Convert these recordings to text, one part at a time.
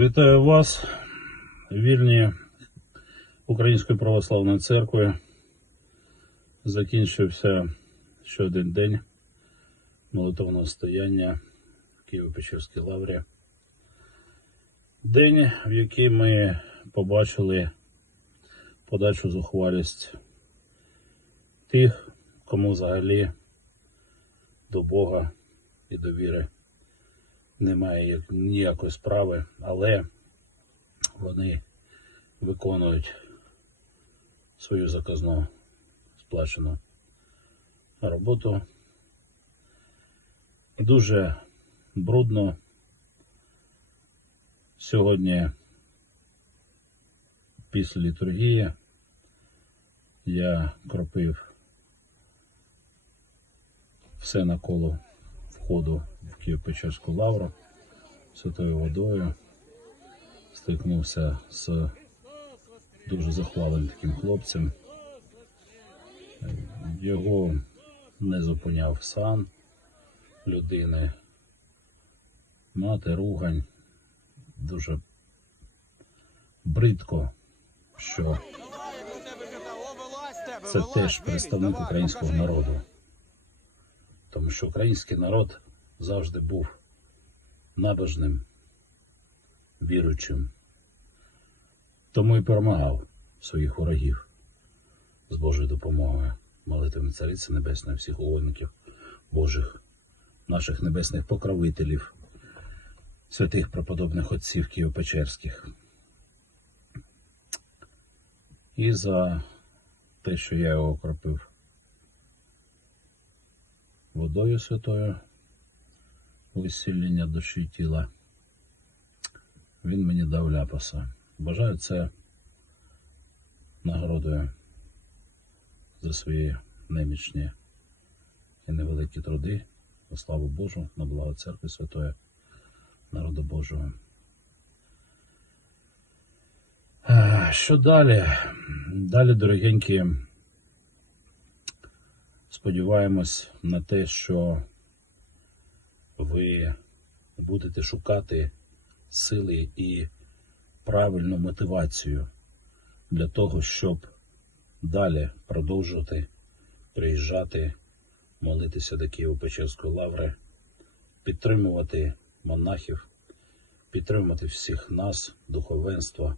Вітаю вас, вільні Української православної церкви. Закінчився ще один день молитовного стояння в Києво-Печерській лаврі. День, в який ми побачили подачу зухвалість тих, кому взагалі до Бога і до віри немає як- ніякої справи, але вони виконують свою заказну сплачену роботу. Дуже брудно сьогодні після літургії я кропив все навколо входу в Києво-Печерську лавру святою водою. Стикнувся з дуже захваленим таким хлопцем. Його не зупиняв сан людини, мати ругань. Дуже бридко, що це теж представник українського народу. Тому що український народ завжди був набожним, віруючим. Тому і перемагав своїх ворогів з Божою допомогою, молитвами Цариці Небесної, всіх угодників Божих, наших небесних покровителів, святих преподобних отців Києво-Печерських. І за те, що я його окропив водою святою висілення душі тіла. Він мені дав ляпаса. Бажаю це нагородою за свої немічні і невеликі труди. На славу Божу, на благо церкви Святої, народу Божого. Що далі? Далі, дорогенькі, сподіваємось на те, що ви будете шукати сили і правильну мотивацію для того, щоб далі продовжувати приїжджати, молитися до Києво-Печерської лаври, підтримувати монахів, підтримувати всіх нас, духовенство,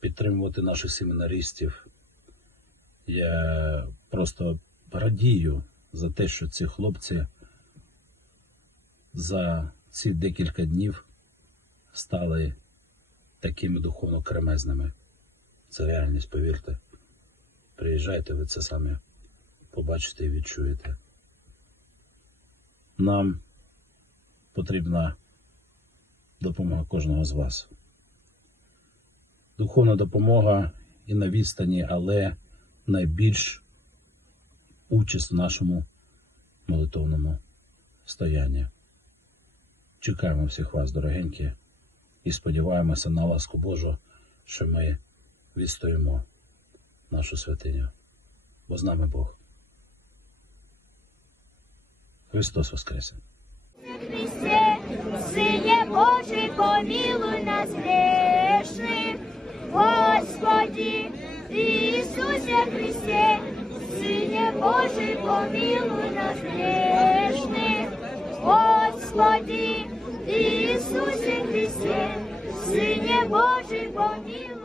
підтримувати наших семінаристів. Я просто радію за те, що ці хлопці за ці декілька днів стали такими духовно кремезними. Це реальність, повірте. Приїжджайте, ви це самі побачите і відчуєте. Нам потрібна допомога кожного з вас. Духовна допомога і на відстані, але найбільш участь в нашому молитовному стоянні. Чекаємо всіх вас, дорогенькі, і сподіваємося на ласку Божу, що ми відстоїмо нашу святиню. Бо з нами Бог. Христос Воскресе! Христе, Сине Божий, помилуй нас грешных. Господи, Иисусе Христе, Божий, помилуй нас грешных. Господи, Иисусе Христе, Сыне Божий, помилуй